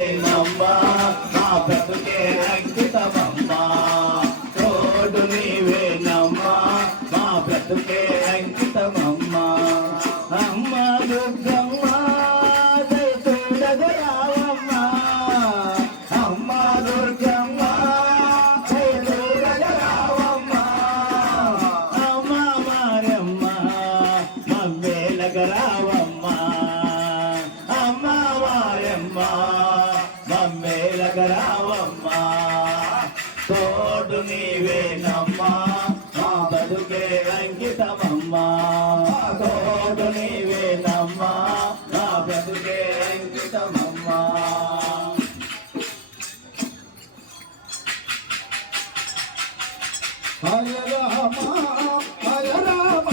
నమ్మా నా బ్రతుకే అంకితమమ్మా తోడు నీవే నమ్మా నా బ్రతుకే అంకితమమ్మా అమ్మ దుర్గమ్మ చూడగరావమ్మా అమ్మ దుర్గమ్మ చూడగరావమ్మా అమ్మ మారమ్మ మమ్మేలగరావమ్మా అమ్మ మారమ్మ మమ్మేలగరావమ్మా తోడు నీవే నమ్మా మా బతుకే అంకితమమ్మా తోడు నీవే నమ్మా నా బ్రతుకే అంకితమమ్మా హరే రామ హరే రామ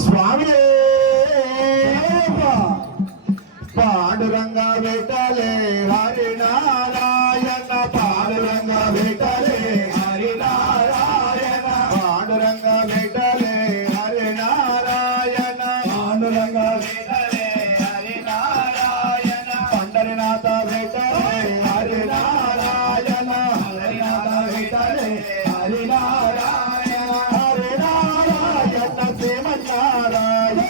స్వామి పాండురంగ వేటలే హరినారాయణ పాండురంగ వేటలే హరినారాయణ పాండురంగ వేటలే హరినారాయణ పాండురంగ వేటలే హరినారాయణ పండరినాథ వేటలే హరినారాయణ హరినాథ వేటలే హరినారాయణ హరినారాయణ శ్రీమన్నారాయణ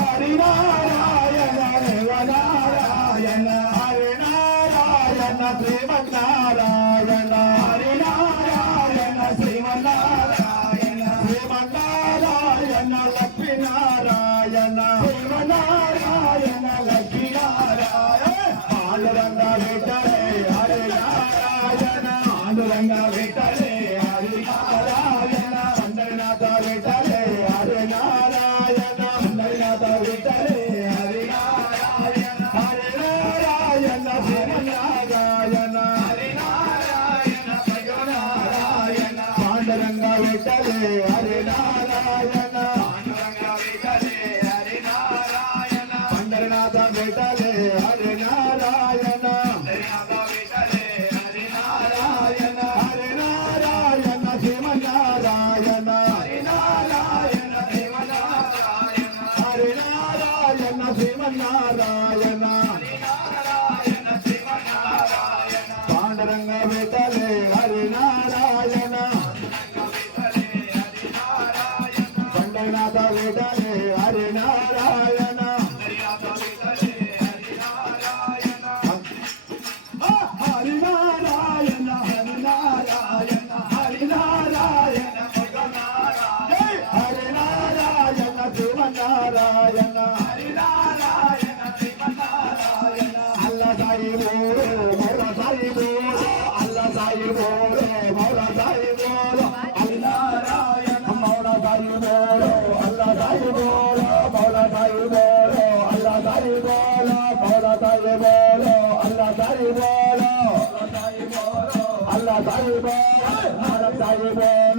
హరినారాయణ దేవనారాయణ హరినారాయణ శ్రీమన్నారాయణ హరినారాయణ శ్రీమన్నారాయణ శ్రీమన్నారాయణ లక్ష్మీనారాయణ శ్రీమన్నారాయణ లక్ష్మీనారాయణ పాండురంగ వేటలే హరినారాయణ పాండురంగ వేటలే హరినారాయణ పండరినాథ వేటలే హరినారాయణ పండరినాథ వేటలే హరినారాయణ హరినారాయణ శ్రీమన్నారాయణ హరినారాయణ భగవనారాయణ పాండురంగ వేటలే హరినారాయణ పాండురంగ వేటలే హరినారాయణ పండరినాథ వేటలే హరినారాయణ పండరినాథ వేటలే హరినారాయణ హరినారాయణ శ్రీమన్నారాయణ హరినారాయణ దేవనారాయణ హరినారాయణ శ్రీమన్నారాయణ హరినారాయణ శ్రీమన్నారాయణ పాండురంగ వేటలే హరినారాయణ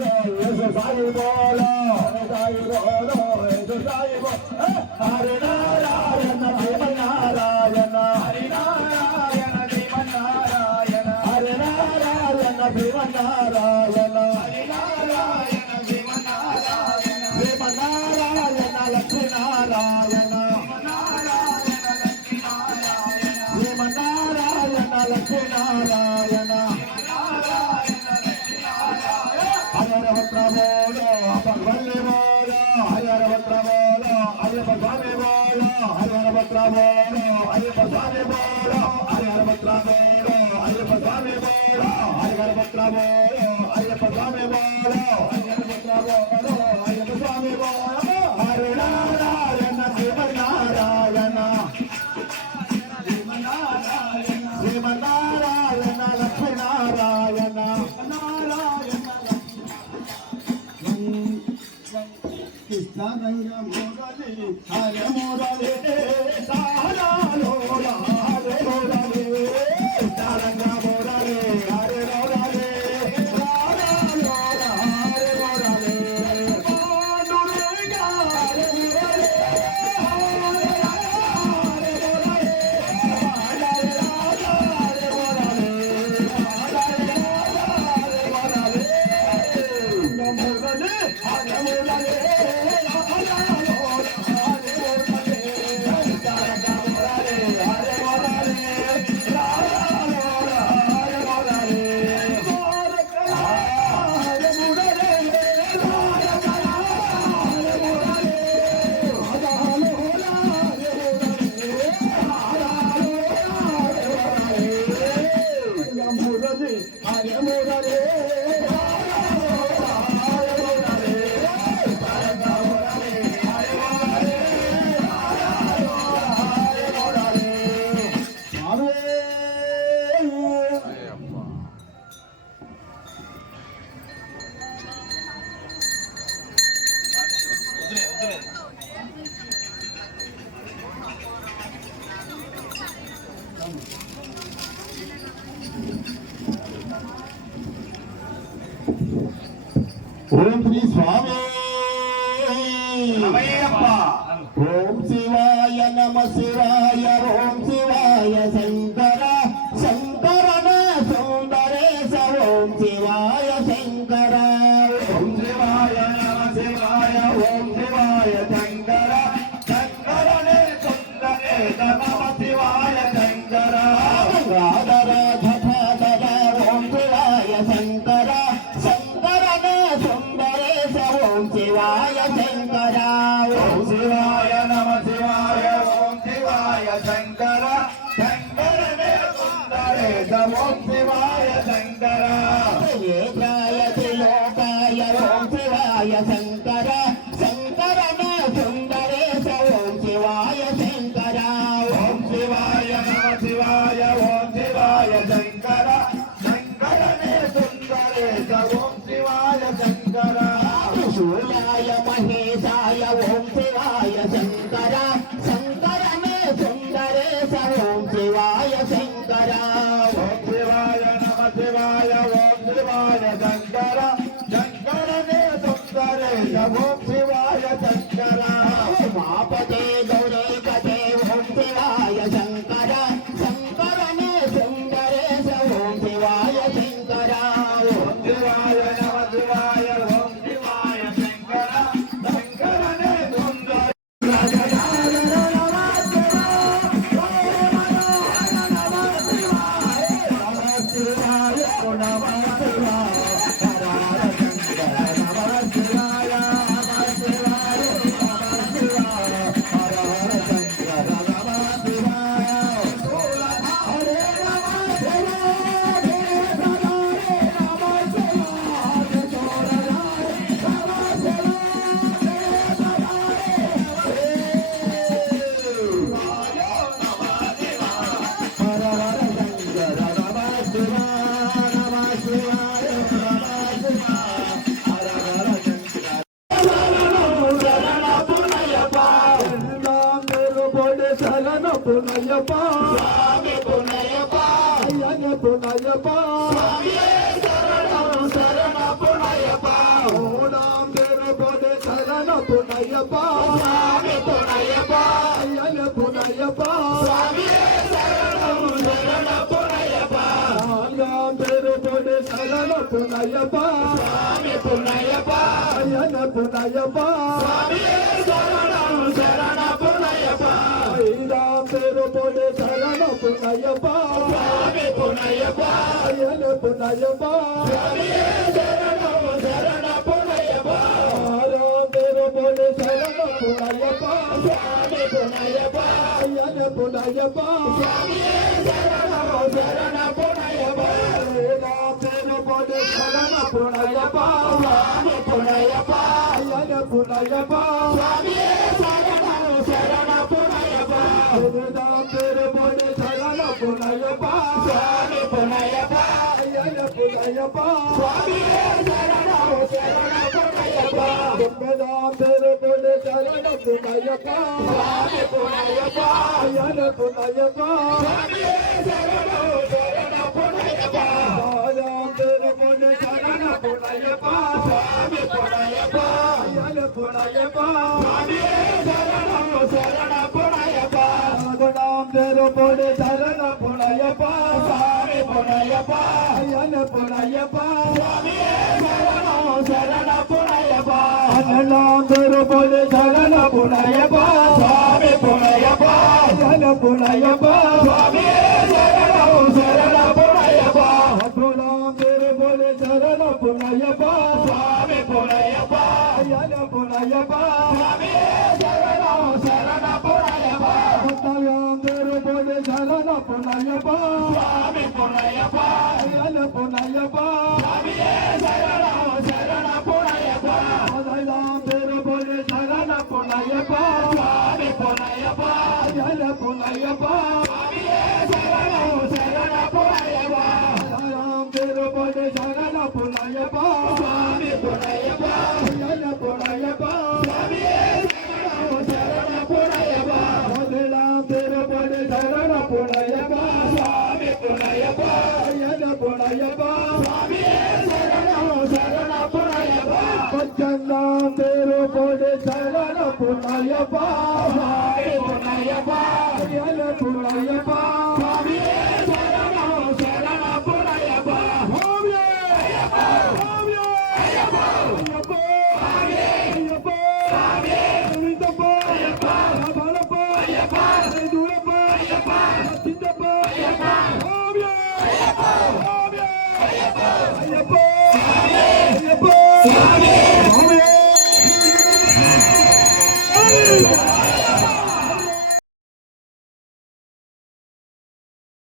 యేసు సాయి బోలో సాయి బోలో యేసు సాయి బోలో హరి నారాయణ శ్రీమన్నారాయణ హరి నారాయణ శ్రీమన్నారాయణ హరి నారాయణ శ్రీమన్నారాయణ హరి నారాయణ శ్రీమన్నారాయణ శ్రీమన్నారాయణ లక్ష్మీనారాయణ శ్రీమన్నారాయణ లక్ష్మీనారాయణ హరిహరవత్ర బోలో పగవల్లి బోలో హరిహరవత్ర బోలో అయ్యప్ప స్వామి బోలో హరిహరవత్ర బోలో అయ్యప్ప స్వామి బోలో హరిహరవత్ర బోలో అయ్యప్ప స్వామి బోలో హరిహరవత్ర బోలో అయ్యప్ప స్వామి బోలో హరిహరవత్ర బోలో అయ్యప్ప స్వామి బోలో హరి నారాయణ శ్రీమన్నారాయణ శ్రీమన్నారాయణ లక్ష్మీనారాయణ కృష్ణరంగ మురళి హర మురళి తారాలో హరే మురళి తారంగ మురళి హరే మురళి తారాలో హరే మురళి పాండురంగ హరే మురళి ఓం శ్రీ స్వామి ఓం శివాయ నమ శివాయ ఓం శివాయ శంకర శంకరన సుందరేశ ఓం శివాయ శంకర ఓం శివాయ నమ శివాయ ఓం శివాయ శంకర శంకరనే సుందరేశ నమ శివాయ శంకర రాధర ధర ఓం శివాయ శంకర శంకరనే సుందరేశ ఓం శివాయ శంకర ఓం శివాయ నమ శివాయ ఓం శివాయ శంకర శంకరనే సుందరేశ ఓం శివాయ శంకర ఏకాయ త్రిలోకాయ ఓం శివాయ శంకర శంకరనే సుందరేశ ఓం శివాయ శంకర ఓం శివాయ నమ శివాయ ఓం శివాయ శంకర శంకరనే సుందరేశ ఓం శివాయ శంకర శూలాయ మహేశాయ ఓం శివాయ శంకర శంకరనే సుందరేశ ఓం శివాయ శంకర ఓం శివాయ నమ శివాయ ఓం శివాయ శంకర శంకరనే సుందరేశ ఓం శివాయ శంకర మాపదే గౌరైకదే ఓం శివాయ శంకర శంకరనే సుందరేశ ఓం శివాయ శంకర ఓం శివాయ నమ శివాయ ఓం శివాయ శంకర శంకరనే సుందర పునయ్యప్ప స్వామి పునయ్యప్ప అయ్యన్న పునయ్యప్ప స్వామి శరణం శరణ పునయ్యప్ప பொன்னையப்பா சுவாமி பொன்னையப்பா ஐயனப்போ ஐயப்பா சுவாமியே சரணம் சரணப்போ ஐயப்பா நான்காம் திருப்பொடி சரணப்போ ஐயப்பா சுவாமி பொன்னையப்பா ஐயனப்போ ஐயப்பா சுவாமியே சரணம் சரணப்போ ஐயப்பா ஐந்தாம் திருப்பொடி சரணப்போ ஐயப்பா சுவாமி பொன்னையப்பா ஐயனப்போ ஐயப்பா சுவாமியே சரணம் சரணப்போ ஐயப்பா ஆறாம் திருப்பொடி சரணப்போ ஐயப்பா சுவாமி பொன்னையப்பா ஐயனப்போ ஐயப்பா சுவாமியே சரணம் சரணப்போ ஐயப்பா ஏழாம் திருப்பொடி சரணப்போ ஐயப்பா சுவாமி பொன்னையப்பா ஐயனப்போ ஐயப்பா சுவாமியே சரணம் சரணப்போ ஐயப்பா எட்டாம் திருப்பொடி சரணப்போ ஐயப்பா சுவாமி பொன்னையப்பா ஐயனப்போ ஐயப்பா சுவாமியே சரணம் சரணப்போ ஐயப்பா ஒன்பதாம் திருப்பொடி சரணப்போ ஐயப்பா சுவாமி பொன்னையப்பா ஐயனப்போ ஐயப்பா சுவாமியே சரணம் சரணப்போ ஐயப்பா ஆறாம் திருப்பொடி சரணப்போ ஐயப்பா சுவாமி பொன்னையப்பா ஐயனப்போ ஐயப்பா சுவாமியே சரணம் சரணப்போ ஐயப்பா பதினாம் திருப்பொடி சரணப்போ ஐயப்பா சுவாமி பொன்னையப்பா ஐயனப்போ ஐயப்பா சுவாமியே சரணம் சரணப்போ ஐயப்பா பன்னெண்டாம் திருப்பொடி சரணப்போ ஐயப்பா சுவாமி பொன்னையப்பா ஐயனப்போ ஐயப்பா சுவாமியே சரணம் சரணப்போ ஐயப்பா பதினாம் திருப்பொடி சரணப்போ ஐயப்பா சுவாமி பொன்னையப்பா ஐயனப்போ ஐயப்பா சுவாமியே சரணம் சரணப்போ ஐயப்பா பத்தாம் திருப்பொடி சரணப்போ ஐயப்பா சுவாமி பொன்னையப்பா ஐயனப்போ ஐயப்பா சுவாமியே சரணம் சரணப்போ ஐயப்பா பதினாம் திருப்பொடி சரணப்போ ஐயப்பா சுவாமி பொன்னையப்பா ஐயனப்போ ஐயப்பா சுவாமியே சரணம் சரணப்போ ஐயப்பா பதினாறாம் திருப்பொடி சரணப்போ ஐயப்பா சுவாமி பொன்னையப்பா ஐயனப்போ ஐயப்பா சுவாமியே சரணம் சரணப்போ ஐயப்பா பதினாம் திருப்பொடி சரணப்போ ஐயப்பா சுவாமி பொன்னையப்பா ஐயனப்போ ஐயப்பா சுவாமியே சரணம் சரணப்போ ஐயப்பா பச்சந்தாம் திருப்பொடி சரணப்போ ஐயப்பா சுவாமி பொன்னையப்பா ஐயனப்போ ஐயப்பா சுவாமியே சரணம் சரணப்போ ஐயப்பா ஓமியே ஐயப்பா ஓமியே ஐயப்பா ஐயப்பா சுவாமியே ஐயப்பா சுவாமியே அமிர்தப்பா ஐயப்பா பாலப்பா ஐயப்பா தூரப்பா ஐயப்பா சித்தப்பா ஐயப்பா ஓமியே ஐயப்பா ஓமியே ஐயப்பா ஐயப்பா சுவாமியே ஐயப்பா சுவாமியே